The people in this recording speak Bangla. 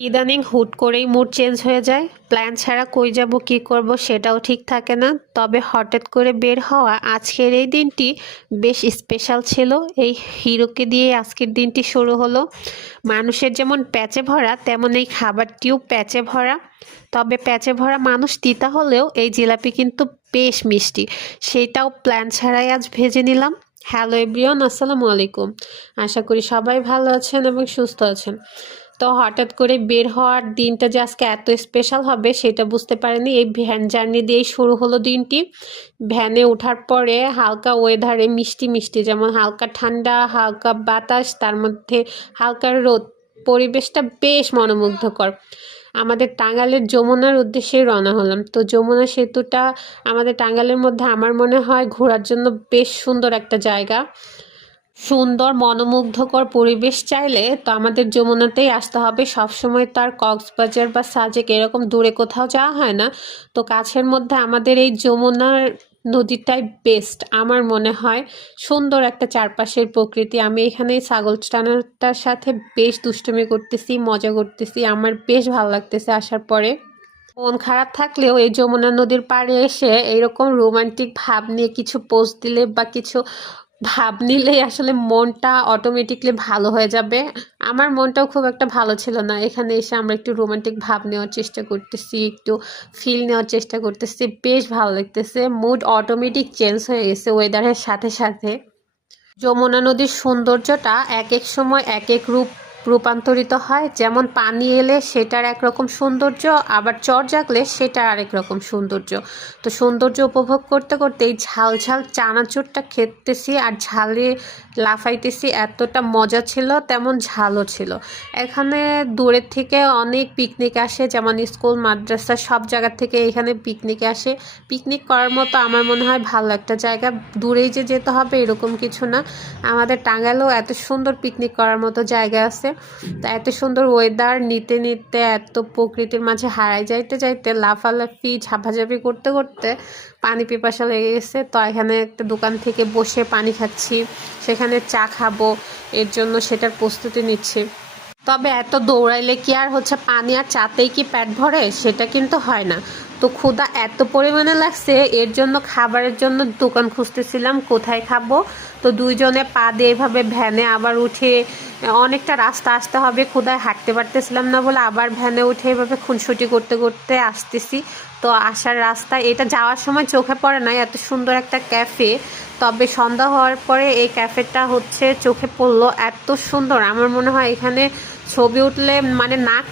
ইদানিং হুট করেই মুড চেঞ্জ হয়ে যায়। প্ল্যান ছাড়া কই যাব কি করব সেটাও ঠিক থাকে না। তবে হঠাৎ করে বের হওয়া আজকের এই দিনটি বেশ স্পেশাল ছিল। এই হিরোকে দিয়ে আজকের দিনটি শুরু হলো। মানুষের যেমন প্যাচে ভরা তেমন এই খাবারটিও প্যাচে ভরা। তবে প্যাচে ভরা মানুষ তিতা হলেও এই জিলাপি কিন্তু বেশ মিষ্টি। সেটাও প্ল্যান ছাড়াই আজ ভেজে নিলাম। হ্যালো এভরিওয়ান, আসসালামু আলাইকুম। আশা করি সবাই ভালো আছেন এবং সুস্থ আছেন। তো হঠাৎ করে বের হওয়ার দিনটা যে আজকে এত স্পেশাল হবে সেটা বুঝতে পারিনি। এই ভ্যান জার্নি দিয়েই শুরু হলো দিনটি। ভ্যানে ওঠার পরে হালকা ওয়েদারে মিষ্টি মিষ্টি, যেমন হালকা ঠান্ডা, হালকা বাতাস, তার মধ্যে হালকা রোদ, পরিবেশটা বেশ মনোমুগ্ধকর। আমাদের টাঙ্গাইলের যমুনার উদ্দেশ্যেই রওনা হলাম। তো যমুনা সেতুটা আমাদের টাঙ্গাইলের মধ্যে আমার মনে হয় ঘোরার জন্য বেশ সুন্দর একটা জায়গা। সুন্দর মনোমুগ্ধকর পরিবেশ চাইলে তো আমাদের যমুনাতেই আসতে হবে। সবসময় তার কক্সবাজার বা সাজেক এরকম দূরে কোথাও যাওয়া হয় না। তো কাছের মধ্যে আমাদের এই যমুনার নদীটাই বেস্ট আমার মনে হয়। সুন্দর একটা চারপাশের প্রকৃতি। আমি এখানে ছাগল টানাটার সাথে বেশ দুষ্টুমি করতেছি, মজা করতেছি। আমার বেশ ভালো লাগতেছে আসার পরে। মন খারাপ থাকলেও এই যমুনা নদীর পাড়ে এসে এইরকম রোমান্টিক ভাব নিয়ে কিছু পোস্ট দিলে বা কিছু ভাব নিলেই আসলে মনটা অটোমেটিকলি ভালো হয়ে যাবে। আমার মনটাও খুব একটা ভালো ছিল না। এখানে এসে আমরা একটু রোমান্টিক ভাব নেওয়ার চেষ্টা করতেছি, একটু ফিল নেওয়ার চেষ্টা করতেছি। বেশ ভালো লাগতেছে, মুড অটোমেটিক চেঞ্জ হয়ে গেছে ওয়েদারের সাথে সাথে। যমুনা নদীর সৌন্দর্যটা এক এক সময় এক এক রূপান্তরিত হয়। যেমন পানি এলে সেটার একরকম সৌন্দর্য, আবার চর জাগলে সেটার আরেক রকম সৌন্দর্য। তো সৌন্দর্য উপভোগ করতে করতে এই ঝাল ঝাল চানাচুরটা খেতেছি আর ঝালে লাফাইতেছি। এতটা মজা ছিল, তেমন ঝালও ছিল। এখানে দূরের থেকে অনেক পিকনিক আসে, যেমন স্কুল মাদ্রাসা সব জায়গা থেকে এখানে পিকনিকে আসে। পিকনিক করার মতো আমার মনে হয় ভালো একটা জায়গা। দূরেই যে যেতে হবে এরকম কিছু না। আমাদের টাঙ্গাইলেও এত সুন্দর পিকনিক করার মতো জায়গা আছে। তা এত সুন্দর ওয়েদার নিতে নিতে, এত প্রকৃতির মাঝে হারাই যাইতে যাইতে, লাফালাফি ঝাপাঝাপি করতে করতে পানি পিপাসা লেগে গেছে। তো এখানে একটা দোকান থেকে বসে পানি খাচ্ছি, সেখানে চা খাবো, এর জন্য সেটার প্রস্তুতি নিচ্ছি। তবে এত দৌড়াইলে কি আর হচ্ছে পানি আর চাতেই কি পেট ভরে? সেটা কিন্তু হয় না। তো ক্ষুধা এত পরিমাণে লাগছে, এর জন্য খাবারের জন্য দোকান খুঁজতেছিলাম কোথায় খাবো। তো দুইজনে পা দিয়ে এভাবে ভ্যানে আবার উঠে অনেকটা রাস্তা আসতে হবে, ক্ষুধায় হাঁটতে পারতেছিলাম না বলে আবার ভ্যানে উঠে এভাবে খুনসুটি করতে করতে আসতেছি। তো আসার রাস্তায় এটা যাওয়ার সময় চোখে পড়ে নাই এত সুন্দর একটা ক্যাফে। তবে সন্ধ্যা হওয়ার পরে এই ক্যাফেটা হচ্ছে চোখে পড়লো, এত সুন্দর। আমার মনে হয় এখানে ছবি উঠলে মানে নাক